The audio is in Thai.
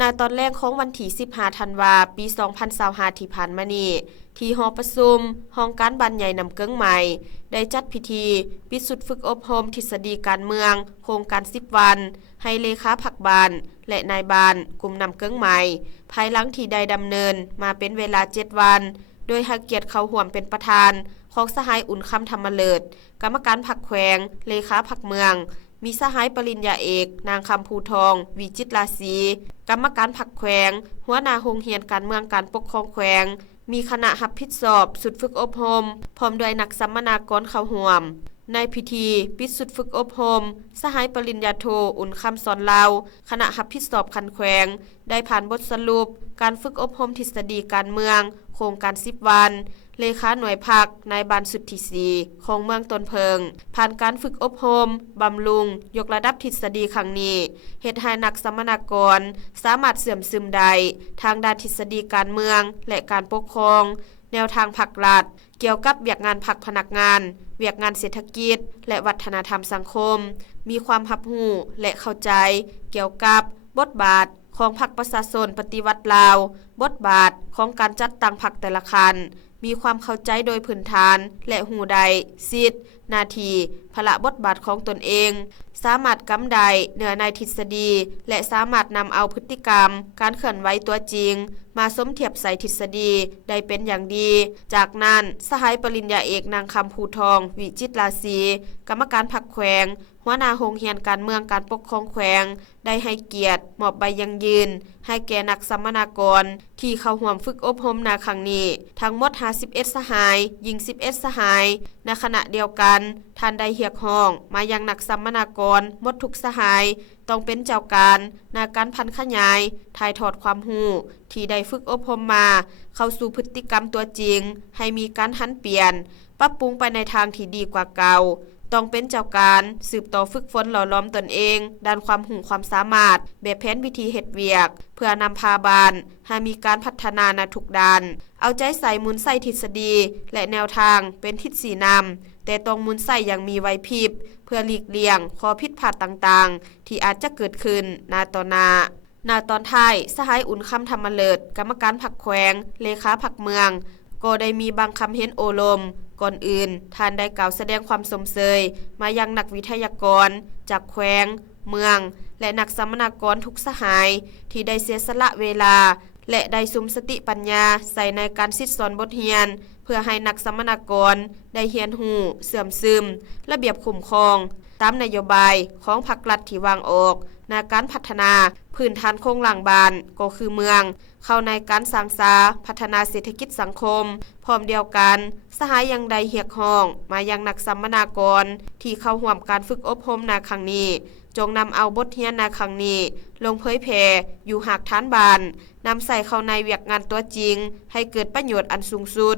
ณตอนแรกของวันที่15ธันวาปี2025ที่ผ่านมานี้ที่หอประชุมห้องการบ้านใหญ่นำเกิ้งใหม่ได้จัดพิธีปิดสุดฝึกอบรมทฤษฎีการเมืองโครงการ10วันให้เลขาพรรคบ้านและนายบ้านกลุ่มนำเกิ้งใหม่ภายหลังที่ได้ดำเนินมาเป็นเวลา7วันโดยให้เกียรติเข้าร่วมเป็นประธานของสหายอุ่นคำธรรมเลิศกรรมการพรรคแขวงเลขาพรรคเมืองมีสหายปริญญาเอกนางคำภูทองวิจิตรราศีกรรมการพรรคแขวงหัวหน้าโรงเรียนการเมืองการปกครองแขวงมีคณะรับผิดชอบสุดฝึกอบรมพร้อมด้วยนักสัมมนากรเข้าร่วมในพิธีปิดสุดฝึกอบรมสหายปริญญาโทอุ่นคำสอนลาวคณะรับผิดชอบคันแขวงได้ผ่านบทสรุปการฝึกอบรมทฤษฎีการเมืองโครงการ10วันเลขาหน่วยพักนายบานสุทธิศรีของเมืองตนเพิงผ่านการฝึกอบรมบำรุงยกระดับทฤษฎีครั้งนี้เฮ็ดให้นักสัมมนากรสามารถเสื่อมซึมได้ทางด้านทฤษฎีการเมืองและการปกครองแนวทางภาครัฐเกี่ยวกับเวียกงานภาคพนักงานเวียกงานเศรษฐกิจและวัฒนธรรมสังคมมีความรับรู้และเข้าใจเกี่ยวกับบทบาทของพรรคประชาชนปฏิวัติลาวบทบาทของการจัดตั้งพรรคแต่ละคันมีความเข้าใจโดยพื้นฐานและหูใดสิทธิหน้าที่ภาระบทบาทของตนเองสามารถกำไดเนื้อในทฤษฎีและสามารถนำเอาพฤติกรรมการเคลื่อนไหวตัวจริงมาสมเทียบใส่ทฤษฎีได้เป็นอย่างดีจากนั้นสหายปริญญาเอกนางคำภูทองวิจิตรราศีกรรมการพรรคแขวงหัวหน้าโรงเรียนการเมืองการปกครองแขวงได้ให้เกียรติมอบใบยังยืนให้แก่นักสัมมนากรที่เข้าร่วมฝึกอบรมในครั้งนี้ทั้งหมด51สหายหญิง11สหายในขณะเดียวกันท่านได้เรียกร้องมายังนักสัมมนากรหมดทุกสหายต้องเป็นเจ้าการในการพันขยายถ่ายทอดความรู้ที่ได้ฝึกอบรมมาเข้าสู่พฤติกรรมตัวจริงให้มีการหันเปลี่ยนปรับปรุงไปในทางที่ดีกว่าเก่าต้องเป็นเจ้าการสืบต่อฝึกฝนหล่อล้อมตนเองด้านความรู้ความสามารถแบบแผนวิธีเฮ็ดเวียกเพื่อนำพาบ้านให้มีการพัฒนาในทุกด้านเอาใจใส่มุนใส่ทฤษฎีและแนวทางเป็นทิศสีนำแต่ต้องมุนใส่อย่างมีไหวพริบเพื่อหลีกเลี่ยงข้อผิดพลาดต่างๆที่อาจจะเกิดขึ้นณต่อหน้าตอนท้ายสหายอุ่นคำธรรมเลิศกรรมการพรรคแขวงเลขาพรรคเมืองก็ได้มีบางคำเห็นโอลมก่อนอื่นท่านได้กล่าวแสดงความสมเสยมายังนักวิทยากรจากแขวงเมืองและนักสัมมนากรทุกสหายที่ได้เสียสละเวลาและได้สุมสติปัญญาใส่ในการซิดสอนบทเรียนเพื่อให้นักสัมมนากรได้เรียนรู้เสื่อมซึมระเบียบคุ้มครองตามนโยบายของพรรครัฐที่วางออกในการพัฒนาพื้นฐานโครงหลังบ้านก็คือเมืองเข้าในการสร้างสาพัฒนาเศรษฐกิจสังคมพร้อมเดียวกันสหายยังได้เรียกร้องมายังนักสัมมนากรที่เข้าร่วมการฝึกอบรมในครั้งนี้จงนำเอาบทเรียนในครั้งนี้ลงเผยแผ่อยู่หากฐานบ้านนำใส่เข้าในเวียกงานตัวจริงให้เกิดประโยชน์อันสูงสุด